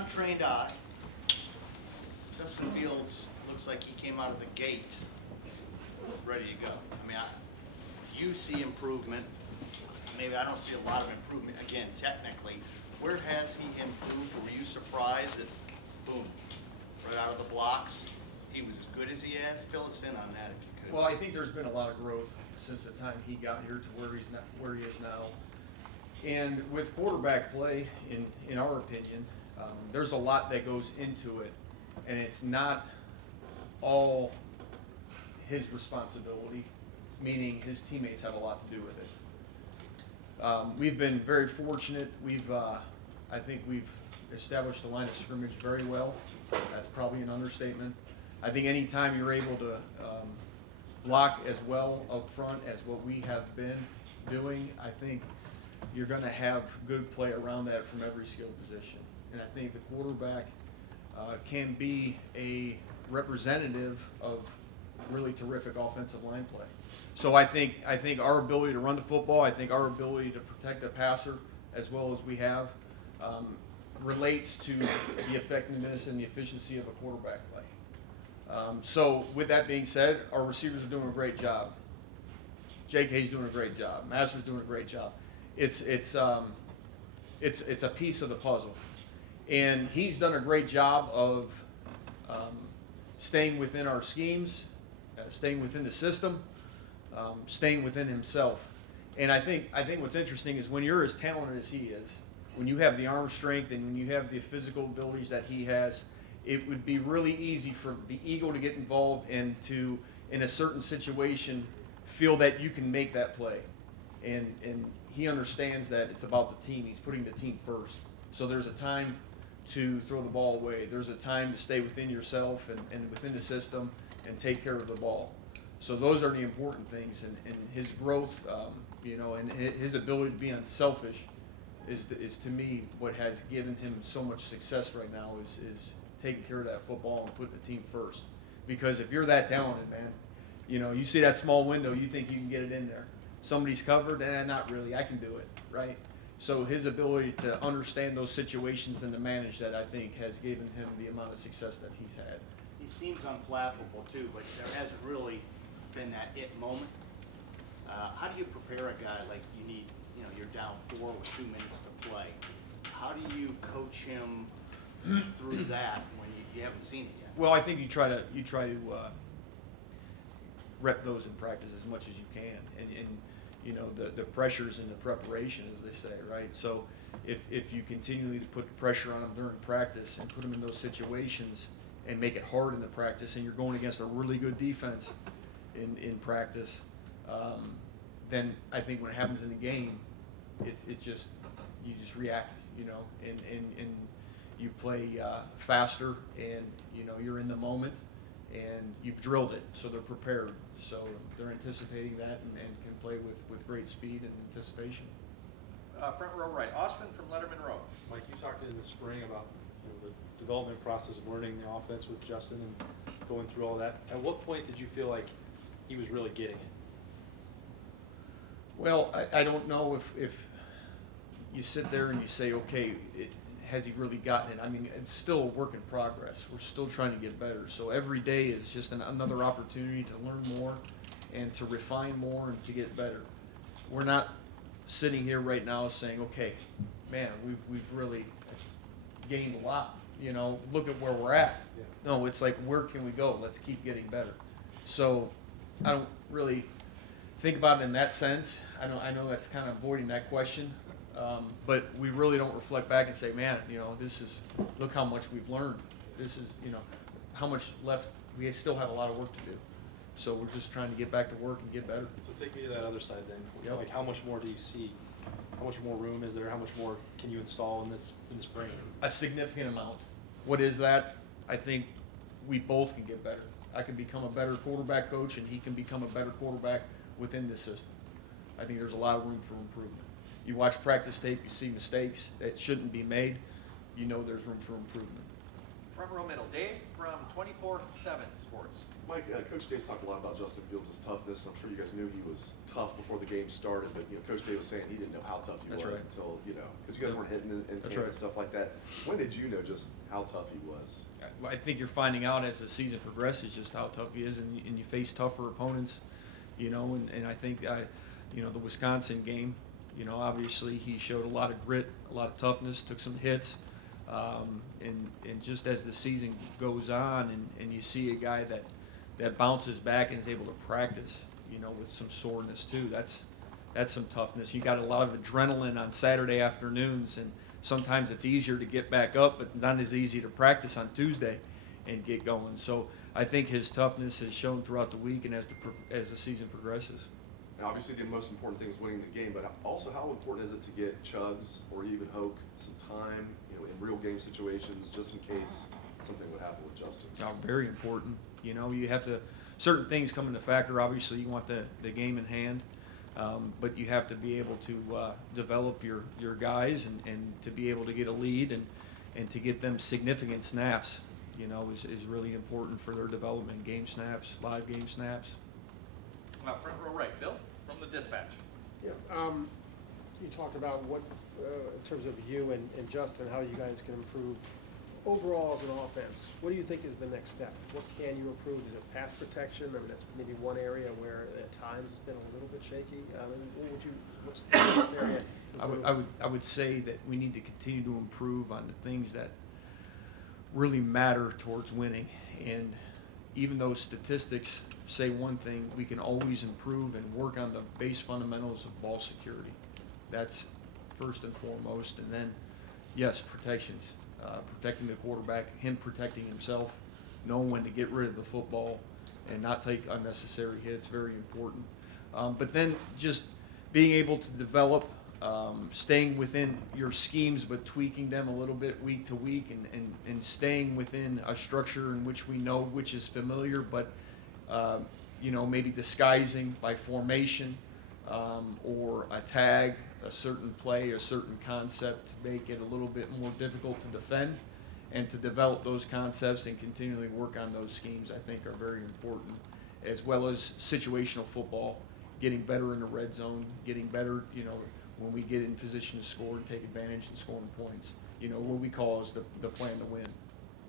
untrained eye, Justin Fields looks like he came out of the gate ready to go. I mean, you see improvement. Maybe I don't see a lot of improvement, again, technically. Where has he improved? Were you surprised that, boom, right out of the blocks, he was as good as he has? Fill us in on that if you could. Well, I think there's been a lot of growth since the time he got here to where he is now. And with quarterback play, in our opinion, there's a lot that goes into it, and it's not all his responsibility, meaning his teammates have a lot to do with it. We've been very fortunate. I think we've established the line of scrimmage very well. That's probably an understatement. I think anytime you're able to block as well up front as what we have been doing, I think you're going to have good play around that from every skill position. And I think the quarterback can be a representative of really terrific offensive line play. So I think our ability to run the football, I think our ability to protect the passer as well as we have, relates to the effectiveness and the efficiency of a quarterback play. So with that being said, our receivers are doing a great job. JK's doing a great job. Master's doing a great job. It's a piece of the puzzle, and he's done a great job of staying within our schemes, staying within the system, staying within himself. And I think what's interesting is when you're as talented as he is, when you have the arm strength and when you have the physical abilities that he has, it would be really easy for the ego to get involved and to, in a certain situation, feel that you can make that play. And he understands that it's about the team. He's putting the team first. So there's a time to throw the ball away. There's a time to stay within yourself and within the system and take care of the ball. So those are the important things. And his growth, and his ability to be unselfish is to me what has given him so much success right now is taking care of that football and putting the team first. Because if you're that talented, man, you see that small window, you think you can get it in there. Somebody's covered, not really, I can do it, right? So his ability to understand those situations and to manage that, I think, has given him the amount of success that he's had. He seems unflappable too, but there hasn't really been that it moment. How do you prepare a guy like you need, you're down 4 with 2 minutes to play? How do you coach him through that when you haven't seen it yet? Well, I think you try to rep those in practice as much as you can, and the pressures in the preparation, as they say, right? So if you continually put the pressure on them during practice and put them in those situations and make it hard in the practice, and you're going against a really good defense in practice, then I think when it happens in the game, you just react, and you play faster, and you're in the moment, and you've drilled it, so they're prepared. So they're anticipating that and can play with great speed and anticipation. Front row right, Austin from Letterman Row. Mike, you talked in the spring about the development process of learning the offense with Justin and going through all that. At what point did you feel like he was really getting it? Well, I don't know if you sit there and you say, okay, has he really gotten it? I mean, it's still a work in progress. We're still trying to get better. So every day is just another opportunity to learn more and to refine more and to get better. We're not sitting here right now saying, okay, man, we've really gained a lot. Look at where we're at. Yeah. No, it's like, where can we go? Let's keep getting better. So I don't really think about it in that sense. I know that's kind of avoiding that question. But we really don't reflect back and say, man, look how much we've learned. This is, how much left. We still have a lot of work to do. So we're just trying to get back to work and get better. So take me to that other side then. Yep. Like, how much more do you see? How much more room is there? How much more can you install in this spring? A significant amount. What is that? I think we both can get better. I can become a better quarterback coach, and he can become a better quarterback within this system. I think there's a lot of room for improvement. You watch practice tape, you see mistakes that shouldn't be made. There's room for improvement. Front row middle, Dave from 24/7 Sports. Mike, Coach Day's talked a lot about Justin Fields' toughness. I'm sure you guys knew he was tough before the game started, but Coach Day was saying he didn't know how tough he That's was right. until because you guys weren't hitting in That's camp right. and stuff like that. When did you know just how tough he was? I think you're finding out as the season progresses just how tough he is, and you face tougher opponents, and I think, the Wisconsin game, obviously he showed a lot of grit, a lot of toughness, took some hits, and just as the season goes on and you see a guy that bounces back and is able to practice, with some soreness too, that's some toughness. You got a lot of adrenaline on Saturday afternoons, and sometimes it's easier to get back up, but not as easy to practice on Tuesday and get going. So I think his toughness is shown throughout the week and as the season progresses. And obviously, the most important thing is winning the game, but also how important is it to get Chugs or even Hoke some time, in real game situations, just in case something would happen with Justin? Very important. You have to, certain things come into factor. Obviously, you want the game in hand, but you have to be able to develop your guys and to be able to get a lead and to get them significant snaps, is really important for their development. Game snaps, live game snaps. Front row right, Bill from the Dispatch. Yeah, you talked about what, in terms of you and Justin, how you guys can improve overall as an offense. What do you think is the next step? What can you improve? Is it pass protection? I mean, that's maybe one area where at times it's been a little bit shaky. What's the next area? I would say that we need to continue to improve on the things that really matter towards winning. And even though statistics say one thing, we can always improve and work on the base fundamentals of ball security. That's first and foremost. And then, yes, protections. Protecting the quarterback, him protecting himself, knowing when to get rid of the football and not take unnecessary hits, very important. But then just being able to develop, staying within your schemes but tweaking them a little bit week to week and staying within a structure in which we know which is familiar, but maybe disguising by formation or a tag, a certain play, a certain concept to make it a little bit more difficult to defend, and to develop those concepts and continually work on those schemes, I think, are very important, as well as situational football, getting better in the red zone, getting better, when we get in position to score and take advantage and scoring points. What we call is the plan to win.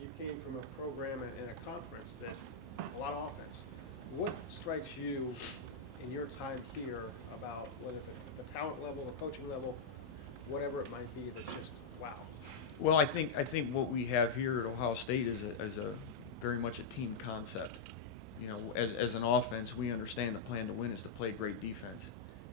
You came from a program and a conference that a lot of offense. What strikes you in your time here about whether the talent level, the coaching level, whatever it might be, that's just wow? Well, I think what we have here at Ohio State is a very much a team concept. As an offense, we understand the plan to win is to play great defense.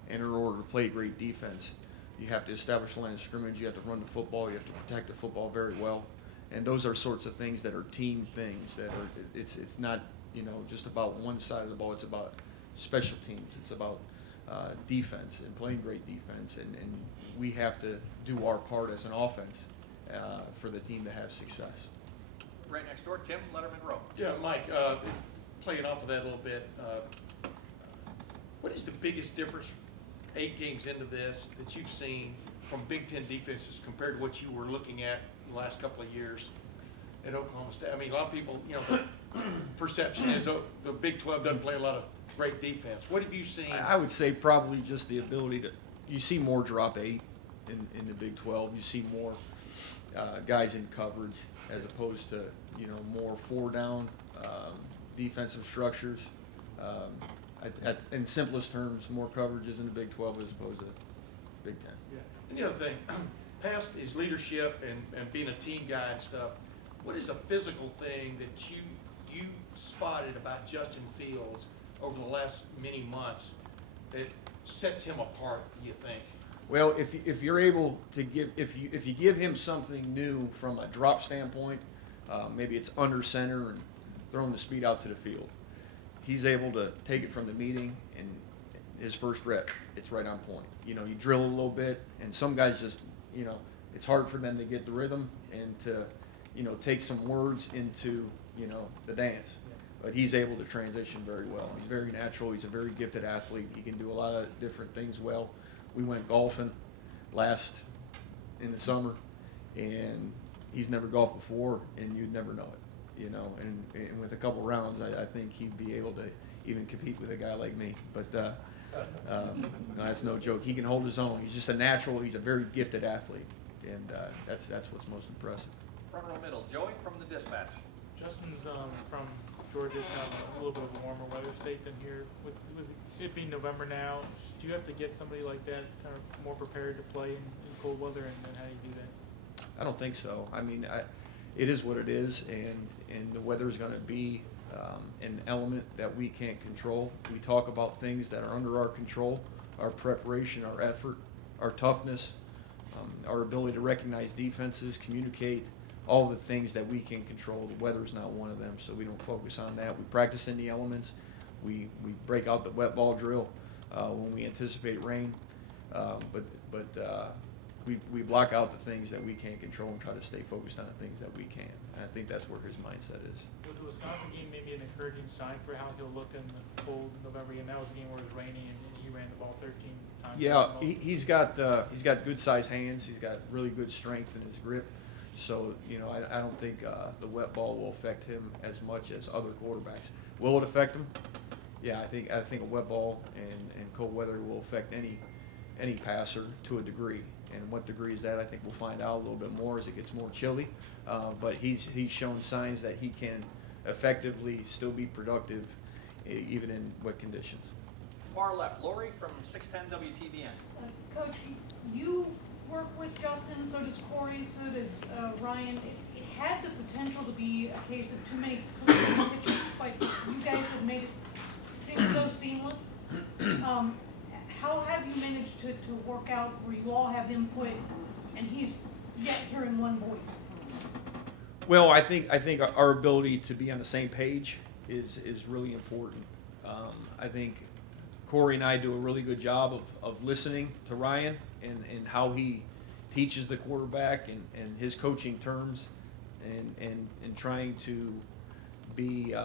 And in order to play great defense, you have to establish the line of scrimmage, you have to run the football, you have to protect the football very well. And those are sorts of things that are team things, that are, it's not, just about one side of the ball, it's about special teams, it's about defense and playing great defense, and we have to do our part as an offense for the team to have success. Right next door, Tim, Letterman Row. Yeah, Mike, playing off of that a little bit, what is the biggest difference 8 games into this that you've seen from Big Ten defenses compared to what you were looking at the last couple of years at Oklahoma State? I mean, a lot of people, perception is the Big 12 doesn't play a lot of great defense. What have you seen? I would say probably just the ability to, you see more drop 8 in the Big 12. You see more guys in coverage as opposed to, more 4-down defensive structures. In simplest terms, more coverages in the Big 12 as opposed to Big 10. Yeah. And the other thing, past his leadership and being a team guy and stuff, what is a physical thing that you spotted about Justin Fields over the last many months that sets him apart, do you think? Well, if you're able to if you give him something new from a drop standpoint, maybe it's under center and throwing the speed out to the field. He's able to take it from the meeting, and his first rep, it's right on point. You drill a little bit, and some guys just, it's hard for them to get the rhythm and to, take some words into, the dance. But he's able to transition very well. He's very natural. He's a very gifted athlete. He can do a lot of different things well. We went golfing in the summer, and he's never golfed before, and you'd never know it. you know, and with a couple rounds, I think he'd be able to even compete with a guy like me. But no, that's no joke. He can hold his own. He's just a natural. He's a very gifted athlete, and that's what's most impressive. Front row middle, Joey from the Dispatch. Justin's from Georgia, kind of a little bit of a warmer weather state than here. With it being November now, do you have to get somebody like that kind of more prepared to play in cold weather, and how do you do that? I don't think so. I mean, it is what it is, and the weather is going to be an element that we can't control. We talk about things that are under our control: our preparation, our effort, our toughness, our ability to recognize defenses, communicate, all the things that we can control. The weather is not one of them, so we don't focus on that. We practice in the elements. We break out the wet ball drill when we anticipate rain, but we block out the things that we can't control and try to stay focused on the things that we can. And I think that's where his mindset is. Was the Wisconsin game maybe an encouraging sign for how he'll look in the cold November game? That was a game where it was rainy and he ran the ball 13 times. Yeah, he's got good sized hands. He's got really good strength in his grip. So, you know, I don't think the wet ball will affect him as much as other quarterbacks. Will it affect him? Yeah, I think a wet ball and cold weather will affect any passer to a degree. And what degree is that? I think we'll find out a little bit more as it gets more chilly. But he's shown signs that he can effectively still be productive even in wet conditions. Far left, Lori from 610 WTVN. Coach, you work with Justin, so does Corey, so does Ryan. It had the potential to be a case of too many cookies and pitches, but you guys have made it seem so seamless. How have you managed to work out where you all have input and he's yet hearing one voice? Well, I think our ability to be on the same page is really important. I think Corey and I do a really good job of listening to Ryan and how he teaches the quarterback and his coaching terms and trying to be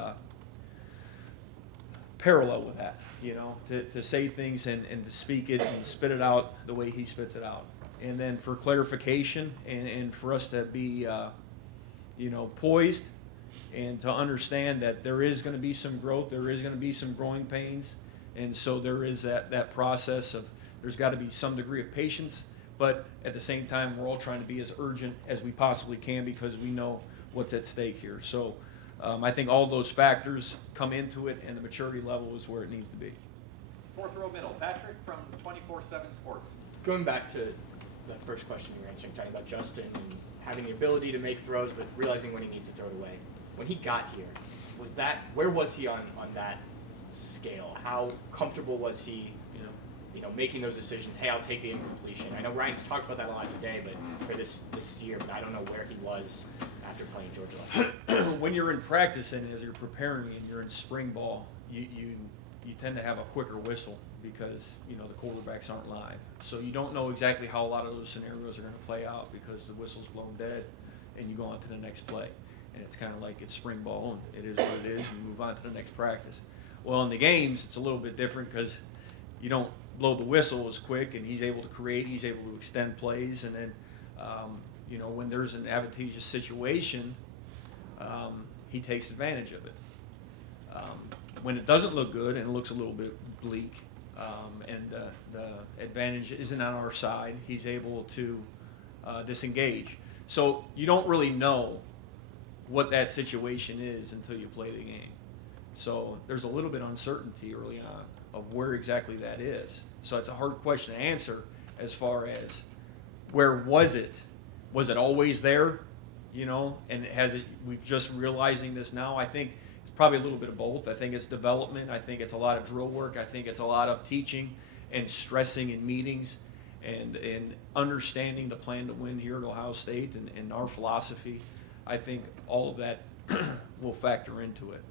parallel with that, you know, to say things and to speak it and spit it out the way he spits it out. And then for clarification and for us to be, you know, poised and to understand that there is going to be some growth, there is going to be some growing pains. And so there is that process of there's got to be some degree of patience, but at the same time, we're all trying to be as urgent as we possibly can because we know what's at stake here. So I think all those factors come into it, and the maturity level is where it needs to be. Fourth row middle, Patrick from 24/7 Sports. Going back to the first question you were answering, talking about Justin and having the ability to make throws, but realizing when he needs to throw it away. When he got here, where was he on that scale? How comfortable was he, you know, making those decisions? Hey, I'll take the incompletion. I know Ryan's talked about that a lot today, but for this year, but I don't know where he was after playing Georgia last year. When you're in practice and as you're preparing and you're in spring ball, you tend to have a quicker whistle because, you know, the quarterbacks aren't live. So you don't know exactly how a lot of those scenarios are going to play out because the whistle's blown dead and you go on to the next play. And it's kind of like it's spring ball and it is what it is and you move on to the next practice. Well, in the games, it's a little bit different because you don't blow the whistle as quick and he's able to create, he's able to extend plays. And then, you know, when there's an advantageous situation, he takes advantage of it. When it doesn't look good and it looks a little bit bleak and the advantage isn't on our side, he's able to disengage. So you don't really know what that situation is until you play the game. So there's a little bit of uncertainty early on of where exactly that is. So it's a hard question to answer as far as where was it? Was it always there? You know, and we've just realizing this now? I think it's probably a little bit of both. I think it's development. I think it's a lot of drill work. I think it's a lot of teaching and stressing in meetings and understanding the plan to win here at Ohio State and our philosophy. I think all of that will factor into it.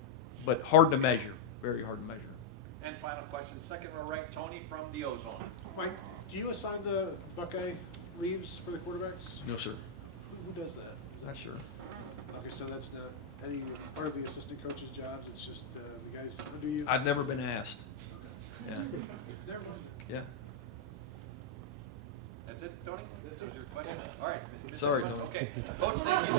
But hard to measure, very hard to measure. And final question, second row right, Tony from the Ozone. Mike, do you assign the Buckeye leaves for the quarterbacks? No, sir. Who does that? Not sure. Okay, so that's not any part of the assistant coach's jobs, it's just the guys under you? I've never been asked. Yeah. Never mind. Yeah. That's it, Tony? That's your question? All right. Sorry, Tony. Okay. Coach, thank you.